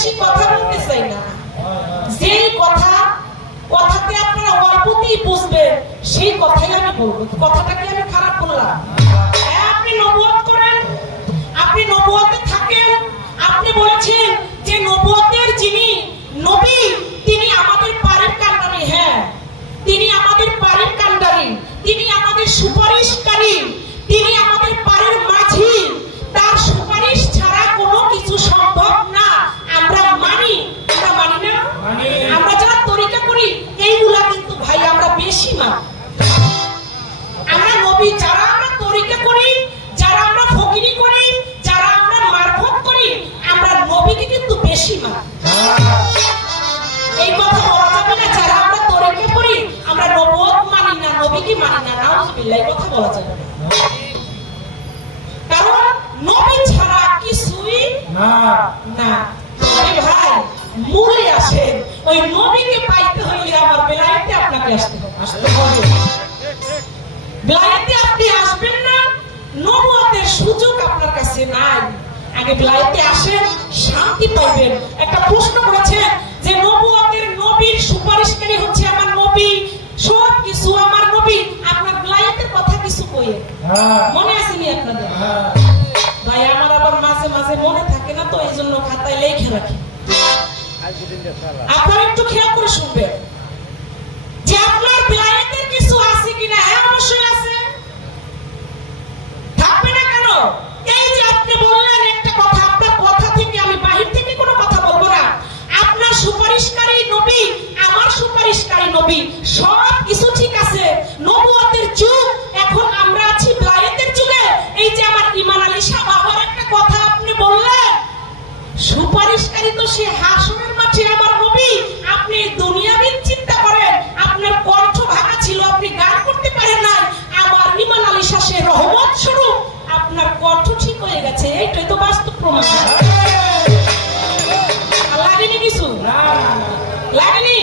বেশি কথা বলতে চাই না, যেই কথাতে আপনারা অল্পতেই বুঝবেন সেই কথাই আমি বলবো। কথাটাকে আমি খারাপ বললাম? আপনি নবুয়ত করেন, আপনি নবুয়তে থাকেন, আপনি বলেছেন যে নবুয়তের যিনি নবী তিনি আমাদের পারের কান্ডারি। হ্যাঁ, তিনি আমাদের পারের কান্ডারি, তিনি আমাদের সুপারিশকারী, তিনি আমাদের পারের মাঝি। তার সুপারিশ ছাড়া কোনো কিছু সম্ভব না। আমরা মানি, আমরা মানি না? আমরা যারা তরিকা করি এইগুলা কিন্তু ভাই আমরা বেশি মানি। আমরা নবী যারা আমরা তরিকা করি, যারা আমরা ফকিরি করি, যারা আমরা মারফত করি, আমরা নবীকে কিন্তু বেশি মানি। এই কথা বলা যাবে না যারা আমরা তরিকা করি আমরা নবুয়ত মানি না, নবীকে মানি না। নাউজুবিল্লাহ, এই কথা বলা যাবে না। কারণ নবী ছাড়া কিছুই না। তবে ভাই মূলে আসেন, ওই নবীকে পাইতে হইলে আমার বেলায়েতে আপনাকে আসতে হবে। বেলায়েতে আপনি আসবেন না, নবুয়তের সুযোগ আপনার কাছে নাই। আগে বেলায়েতে আসেন, শান্তি পাইবেন। একটা প্রশ্ন করেছেন যে নবুয়তের নবীর সুপারিশকারী হচ্ছে আমার নবী, সব কিছু আমার নবী। আপনার বেলায়েতের কথা কিছু কইে মনে আসেনি আপনাদের? ভাই আমার আবার মাঝে মাঝে মনে থাকে না, তো এই জন্য খাতায় লিখে রাখি। আপনারা একটু খেয়াল করে শুনবেন যে আপনার বেলায়েতের কিছু আছে কিনা। হ্যাঁ, অবশ্যই আছে, থাকবে না কেন? এই যে আপনি বললেন একটা কথা, আপনার কথা থেকে আমি বাহির থেকে কোনো কথা বলবো না। আপনার সুপারিশকারী নবী, আমার সুপারিশকারী নবী, সব কিছু ঠিক আছে। নবুয়তের যুগ, এখন আমরা আছি বেলায়েতের যুগে। এই যে আমার ইমান আলী সাহেব আবার একটা কথা আপনি বললেন, সুপারিশকারী তো সে হাসরের মাঠে আমার নবী। আপনি দুনিয়াবিদ চিন্তা করেন, আপনার কণ্ঠ ভাঙা ছিল, আপনি গান করতে পারেন না। আমার ইমান আলী সাহেব রহমত স্বরূপ আপনার কণ্ঠ ঠিক হয়ে গেছে। এইটাই তো বাস্তব প্রমাণ। লাগেনি কিছু? লাগেনি?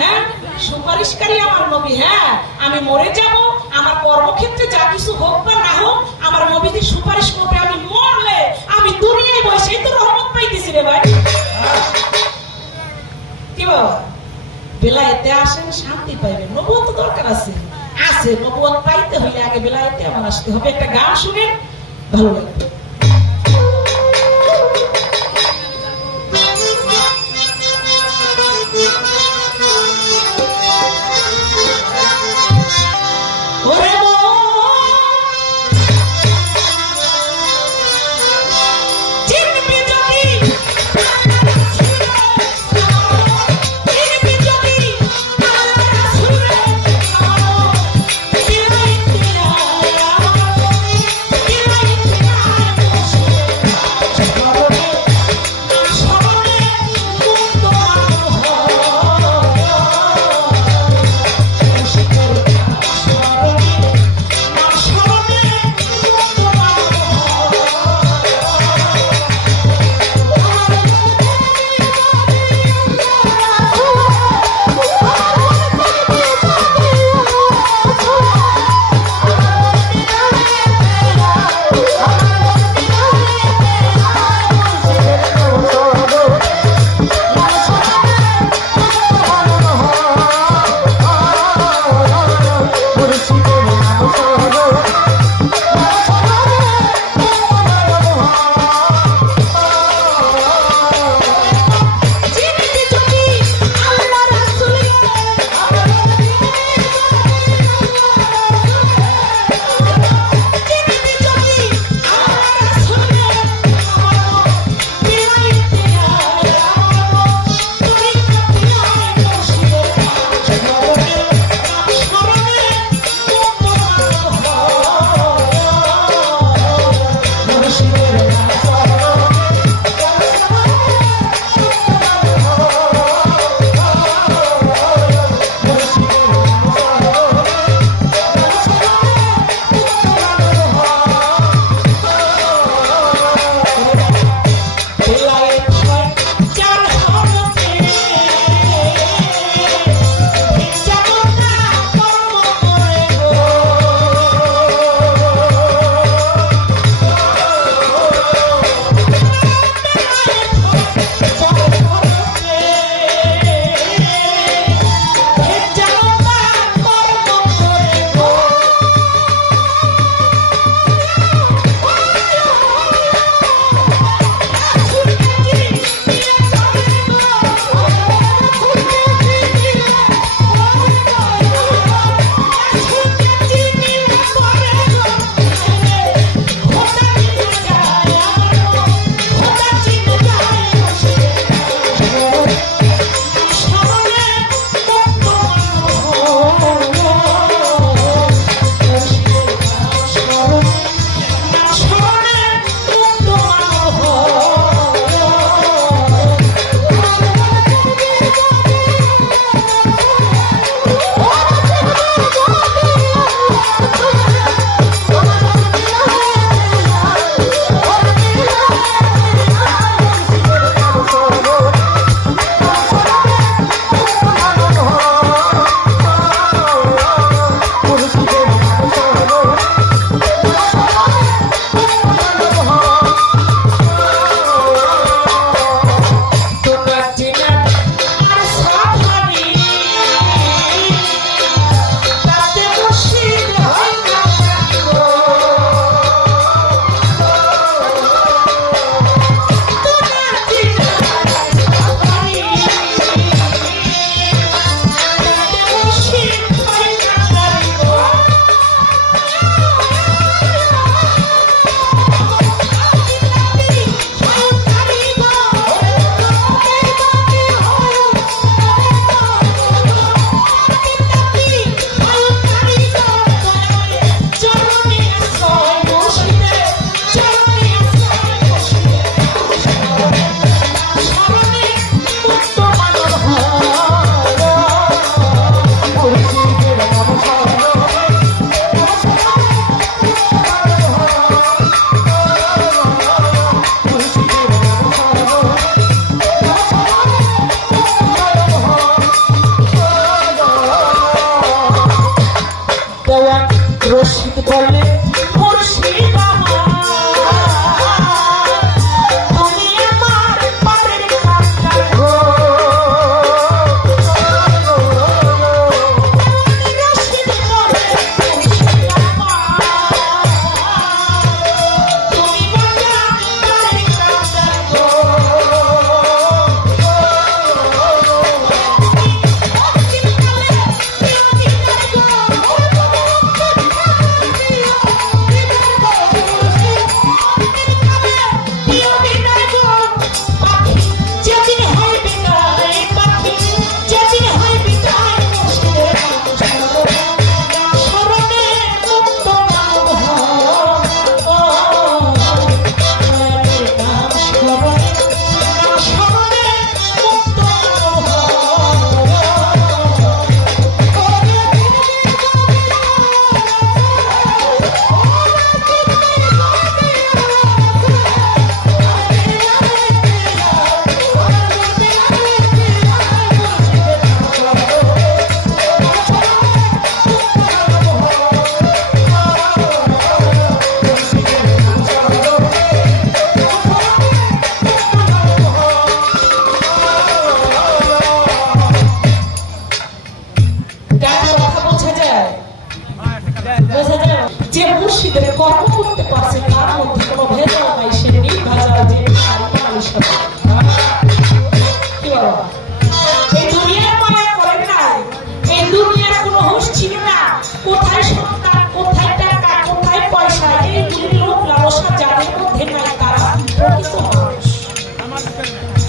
হ্যাঁ, সুপারিশকারী আমার নবী। হ্যাঁ, আমি মরে যাব, আমার কর্মক্ষেত্রে যা কিছু হোক বা না হোক, আমার নবীকে সুপারিশ করবে। আমি মরলে আমি দুনিয়ায় বসে তো রহমত পাইতেছি রে ভাই। কি বাবা, বেলায়েতে আসেন, শান্তি পাইবেন। নবুয়ত দরকার আছে, নবুয়ত পাইতে হইলে আগে বেলায়েতে আমার আসতে হবে। একটা গান শুনে ভালো লাগবে।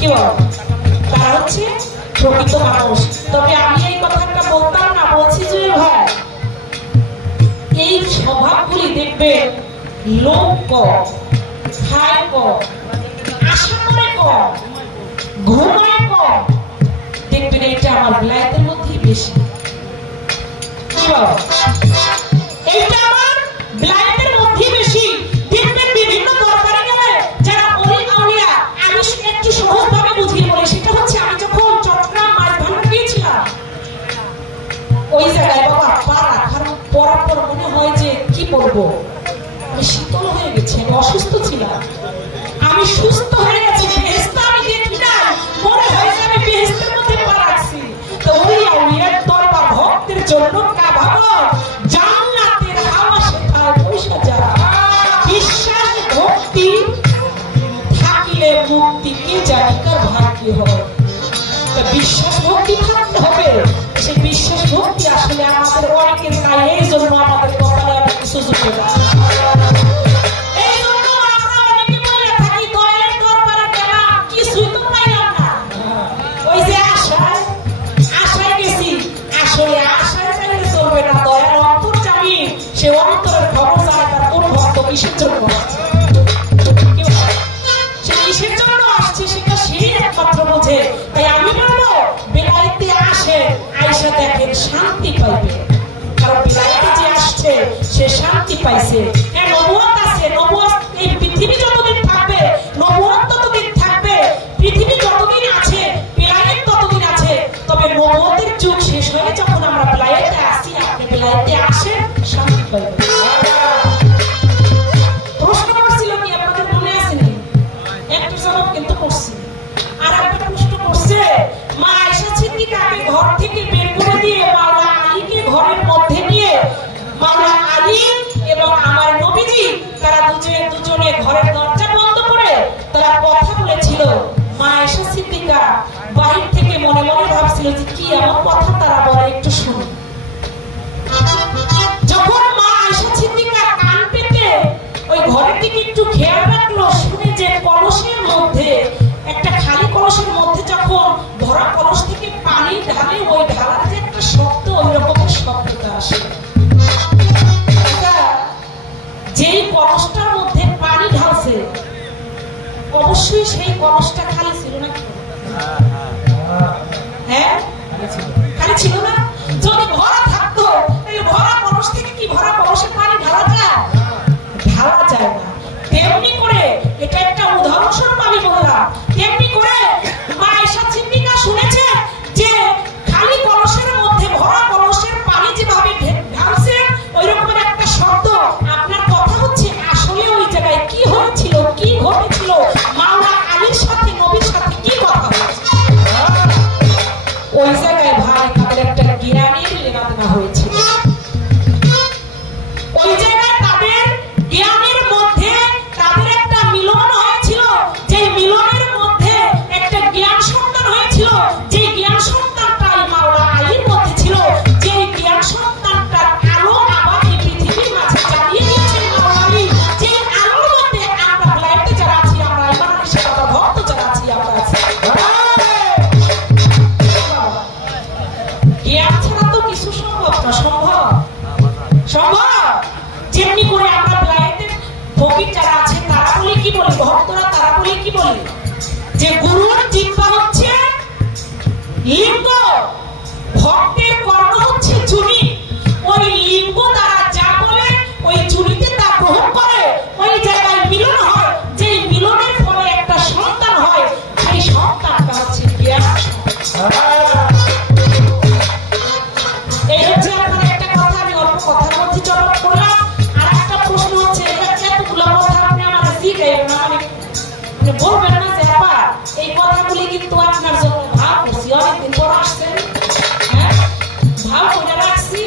কি বল, তারা হচ্ছে প্রকৃত মানুষ। তবে আমি এই কথাটা বলতাম না, বলছি যে ভাই এই স্বভাবগুলি দেখবেন লোক কম, খায় কম, আশা করে কম, ঘুমায় কম, দেখবেন এটা আমার বিলাইতের মধ্যেই বেশি। কি বল, এইটা আমার বিলাইতের মধ্যেই বেশি। দেখবেন বিভিন্ন দরবারে গেলে যারা অলি আউলিয়া, আমি একটু সহজভাবে বুঝিয়ে বলি, সেটা হচ্ছে আমি যখন চট্টগ্রাম মাছ ভান্ডার গিয়েছিলাম, ওই জায়গায় বাবা পা রাখার পরার পর মনে হয় যে কি বলবো, আমি শীতল হয়ে গেছি, আমি অসুস্থ ছিলাম, আমি সুস্থ হয়ে গেছি, বেহেশত আমি দেখি না, মনে হয় যে আমি বেহেশতের মধ্যে পা রাখছি। তো ওই আউলিয়ার দরবার ভক্তের জন্য কাভাবো জান্নাতের হাওয়া সেখায় বসে যায়। বিশ্বাস ভক্তি থাকিলে মুক্তি কে জানি কার ভাগ্য হয়। বিশ্বাস ভক্তি থাকতে হবে, সেই বিশ্বাস ভক্তি আসলে আমাদের অনেকের নাই, এই জন্য আমাদের কপালে অনেক কিছু জুটে না। এই জন্য আমরা অনেকে বলে থাকি দয়ালের দরবারে গেলাম, কিছুই তো পাইলাম না। ওই যে আশায় গেছি, আসলে আশায় চাইলে চলবে না। দয়াল অন্তর্যামী, সে অন্তরের খবর জানে তার কোন ভক্ত কিসের জন্য আসছে, সে কিসের জন্য আসছে সেটা সেই একমাত্র বোঝে। তাই আমি বলবো বিলাইতে আসে, আইসা দেখেন শান্তি পাইবে, কারণ বিলাইতে যে আসছে সে শান্তি পাইছে। হ্যাঁ, নবুয়ত আছে, নবুয়ত এই পৃথিবী যতদিন থাকবে, নবুয়ত ততদিন থাকবে, পৃথিবী যতদিন আছে, বিলাইত ততদিন আছে। তবে নবুয়তের যুগ শেষ হয়ে যখন আমরা বিলাইতে আসি, আপনি বিলাইতে আসেন, শান্তি পাইবেন। প্রশ্ন করছিল কি আপনাদের মনে আছে নি? একটা জবাব কিন্তু করছি, আর একটা প্রশ্ন করছে মা আয়েশা সিদ্দিকাকে ঘর থেকে বের করে দিয়ে মাওলা আলীকে ঘরের মধ্যে নিয়ে মাওলা আলী এবং আমার নবীজি তারা দুজনে ঘরের দরজা বন্ধ করে তারা কথা বলেছিল। মা আয়েশা সিদ্দিকা বাহির থেকে মনে মনে ভাবছিল যে কি এমন কথা তারা বলে, একটু শুনুন। যখন মা আয়েশা সিদ্দিকা কান পেতে ওই ঘরের দিকে একটু খেয়াল রাখলো, শুনে যে কলসের মধ্যে একটা খালি কলসের মধ্যে যখন ভরা কলস থেকে পানি ঢালে, ওই ঢালার যে একটা শব্দ, ওই রকমের শব্দটা আসে। যেই কলসটার মধ্যে পানি ঢালছে অবশ্যই সেই কলসটা খালি ছিল নাকি? হ্যাঁ, খালি ছিল না। যদি ভরা থাকতো তাহলে ভরা কলস থেকে কি ভরা কলসে পানি ঢালা যায়? ঢালা যায় না। তেমনি করে, এটা একটা উদাহরণস্বরূপ আমি বললাম, তেমনি করে মা আয়েশা সিদ্দিকা শুনেছে যে খালি কলসের মধ্যে ভরা কলসের পানি যেভাবে ঢালছে ওই রকমের একটা শব্দ। আপনার কথা হচ্ছে আসলে ওই জায়গায় কি হয়েছিল, কি ঘটেছিল, মাওলা আলীর সাথে নবীর সাথে কি কথা হয়েছে, ওই জায়গায় ভাই তাদের একটা জ্ঞানের লেনাদেনা হয়েছিল। ওই জায়গায় তাদের জ্ঞানের মধ্যে তাদের একটা মিলন হয়েছিল, যে মিলনের মধ্যে একটা জ্ঞান সন্তান হয়েছিল, যে জ্ঞান সন্তানটাই মাওলা আলীর মধ্যে ছিল, যে জ্ঞান সন্তানটার আলো আবার এই পৃথিবীর মাঝে জ্বালিয়ে দিয়েছেন মাওলা আলী। যে আলোর মধ্যে আমরা লাইফে যারা আছি, আমরা ইমানের সাথে ভক্ত যারা আছি, আমরা আছি। জ্ঞান ছাড়া তো কিছু সম্ভব না। সম্ভব যেমনি করে আমরা বিলাইতের ফকির যারা আছে তারা বলি কি বলি, ভক্তরা তারা বলি কি বলি, যে গুরুর জিহ্বা হচ্ছে লিঙ্গ, ভক্তের কর্ণ হচ্ছে চুনি। ওই লিঙ্গ দ্বারা যা বলে ওই চুনিতে তা গ্রহণ করে, ওই জায়গায় মিলন হয়, যে মিলনের ফলে একটা সন্তান হয়, সেই সন্তানটা হচ্ছে জ্ঞান। এই হচ্ছে আপনার একটা কথা, আমি অল্প কথার মধ্যে জবাব করলাম। আর একটা প্রশ্ন হচ্ছে, এতগুলো কথা আপনি আমার শিখাইবেন না, মানে বলবেন না যে আপা এই কথাগুলি কিন্তু আপনার জন্য ভাব করছি, অনেকদিন পর আসছেন, হ্যাঁ ভাব করে রাখছি,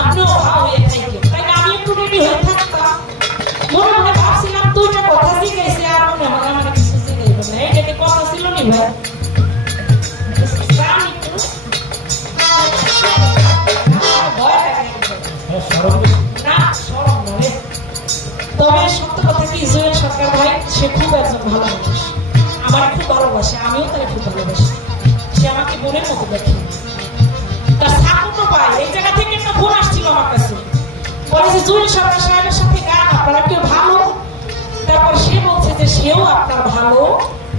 আপনিও ভাব হয়ে থাকবেন। তাই আমি একটু রেডি হয়ে থাকতাম, মনে মনে ভাবছিলাম দুইটা কথা শিখাইছি, আর মনে হয় আমার কিছু শিখাইবেন না। এইটা কি কথা ছিল নি ভাই? তবে সত্য কথা কি, জুয়েল সরকার ভাই সে খুব একজন ভালো মানুষ, আমার খুব ভালো ভালোবাসে, আমিও তাকে খুব ভালোবাসি। সে আমাকে বোনের মতো দেখে। তার সাকুতো পায়। এই জায়গা থেকে একটা ফোন আসছিল আমার কাছে, বলে যে জুয়েল সরকার সাহেবের সাথে গান আপনারা কেউ ভালো। তারপর সে বলছে যে সেও আপনার ভালো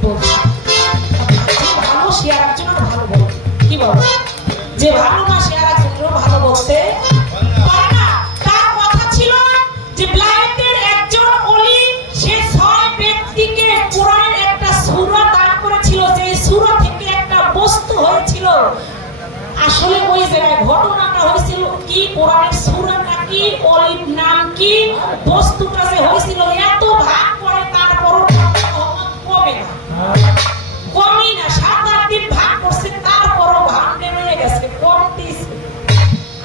বলছে। ভালো সে আর একজন ভালো বলে, কি বলো? যে ভালো না সে আর একজনেরও ভালো বলতে পারে না। তার কথা ছিল যে বিলায়েতের একজন ওলি সে 6 ব্যক্তিকে কোরআনের একটা সূরা দান করেছিল, যে সূরা থেকে একটা বস্তু হয়েছিল। আসলে ওই জায়গায় ঘটনাটা হয়েছিল কি, কোরআনের সূরাটা কি, ওলির নাম কি, বস্তুটা যে হয়েছিল এত ভাগ করে তারপরও কমে না, কমই না। 7-8 দিন ভাগ করছে তারপরও ভাগ বেরোয় গেছে, কমতেছে।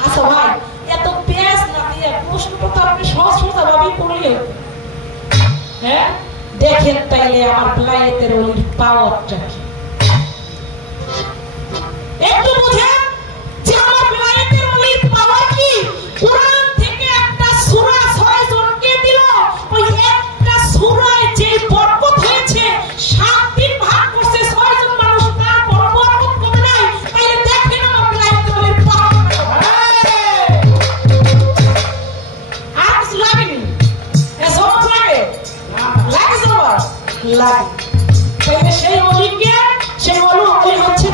আচ্ছা ভাই, এত পেঁয়াজ না দিয়ে প্রশ্নটা তো আপনি সহজ ভাবেই করলে, হ্যাঁ? দেখেন তাইলে আমার বিলায়েতের ওলির পাওয়ারটা কি একটু বুঝেন যে আমার বিলায়েতের ওলির পাওয়ার কি। কোরআন থেকে একটা সূরা 6 জনকে দিল, ওই একটা সূরায় যে বরকত হয়েছে 7 দিন ভাগ করছে 6 জন মানুষ, তার বরকত কমে নাই। তাইলে দেখেন আমার বিলায়েতের ওলির পাওয়ার। আর কিছু লাগেনি, এসব লাগে লাগে সবার লাগে। তাইলে সেই ওলিকে, সেই ওলি হচ্ছে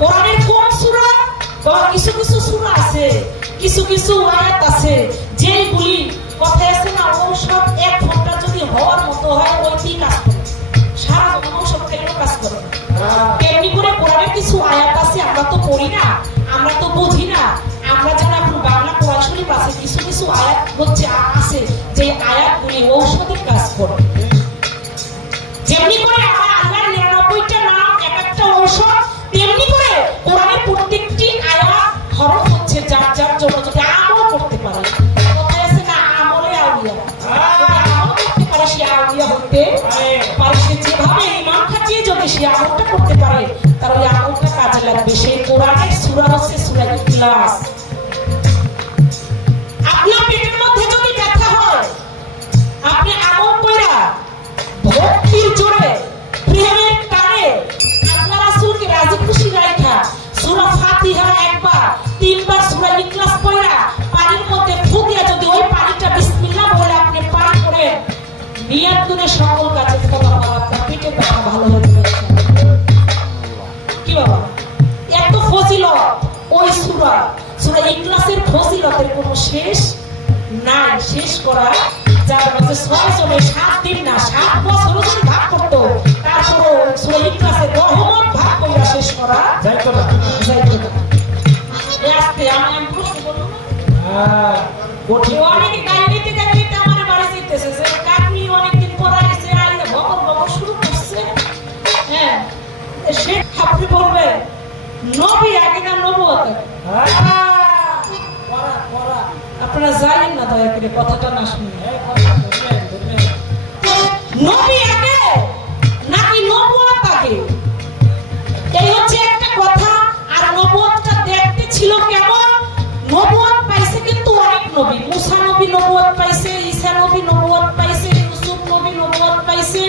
কোরআনের কোন সূরা? কিছু কিছু সূরা আছে, কিছু কিছু আয়াত আছে যেগুলি কথা আছে না, ঔষধ 1 ফোঁটা যদি হওয়ার মতো হয় ওইটি কাজ করে, সারা জীবন ঔষধ খেলেও কাজ করে। তেমনি করে কোরআনের কিছু আয়াত আছে, আমরা তো পড়ি না, আমরা তো বুঝি না। আমরা যারা এখন বাংলা কোরআন শরীফ আছে, কিছু কিছু আয়াত হচ্ছে আছে যে আয়াতগুলি ঔষধি কাজ করে। যেমনি করে আমার আল্লাহর 99টা নাম এক একটা ঔষধ, তেমনি করে কোরআনের প্রত্যেকটি আয়াত হরফ হচ্ছে যার যার জন্য যদি আমল করতে পারে। কথায় আছে না, আমলে আউলিয়া, যদি আমল করতে পারে সে আউলিয়া হতে পারে। সে যেভাবে ঈমান খাটিয়ে যদি সে আমলটা করতে পারে তার ওই আমলটা কাজে লাগবে। সেই কোরআনের সূরা হচ্ছে সূরা ইখলাস। আপনার পেটের মধ্যে যদি ব্যথা হয়, আপনি আমল কইরা ভক্তির জোরে প্রেমের টানে আল্লাহ রাসূলকে রাজি খুশি রাখা সূরা ফাতিহা একবার, 3 বার সূরা ইখলাস পড়া, পানির মধ্যে ফু দিয়া যদি ওই পানিটা বিসমিল্লাহ বলে আপনি পান করেন, নিয়ত করে সকল কাজে ফলাফল আপনার পেটের ব্যথা ভালো হয়ে যাবে। কি বাবা, এত ফজিলত ওই সূরা ইখলাসের ফজিলতের কোনো শেষ নাই, শেষ করা যার মধ্যে 6 জনে 7 দিন না 7 বছর যদি ভাগ করতো তারপরও সূরা ইখলাসের রহমত ভাগ কইরা শেষ করা যাইতো না। আজকে আমি প্রশ্ন করব না, অনেকে গাইতে আমার বাড়ি যেতেছে যে কাকনি অনেকদিন পর আসছে, আইলে ভগর শুরু করছে। হ্যাঁ, সে আপনি বলবে নবী আগে না নবুয়ত? আপনারা জানেন না, দয়া করে কথাটা না শুনে। নবী আগে নাকি নবুয়ত আগে, এই হচ্ছে একটা কথা। আর নবুয়তটা দেখতে ছিল কেমন? নবুয়ত পাইছে কিন্তু অনেক নবী। মুসা নবী নবুয়ত পাইছে, ঈসা নবী নবুয়ত পাইছে, ইউসুফ নবী নবুয়ত পাইছে,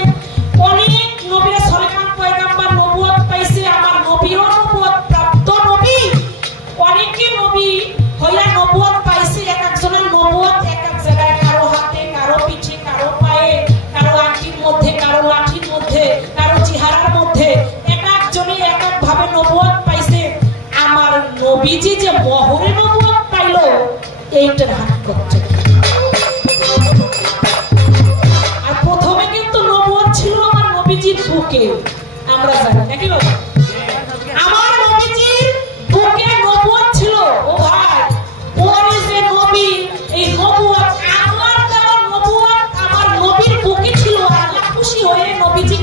অনেক নবীরা সুলাইমান পয়গম্বর নবুয়ত পাইছে। আমার নবীও নবুয়ত প্রাপ্ত নবী, অনেকে নবী হইয়া নবুয়ত পাইছে। এক একজনের নবুয়ত এক এক জায়গায়, কারো হাতে, কারো পিঠে, কারো পায়ে, কারো আংটির মধ্যে, কারো লাঠির মধ্যে, কারো চেহারার মধ্যে, এক একজনে এক এক ভাবে নবুয়ত পাইছে। আমার নবীজি যে মহরে নবুয়ত পাইলো এইটার হাত করছে। আর প্রথমে কিন্তু নবুয়ত ছিল আমার নবীজির বুকে, আমরা জানি নাকি বাবা? আমার নবীজির বুকে নবুয়ত ছিল। ও ভাই, পরে যে নবী, এই নবুয়ত আমার দেওয়া নবুয়ত আমার নবীর বুকে ছিল। আল্লাহ খুশি হয়ে নবীজি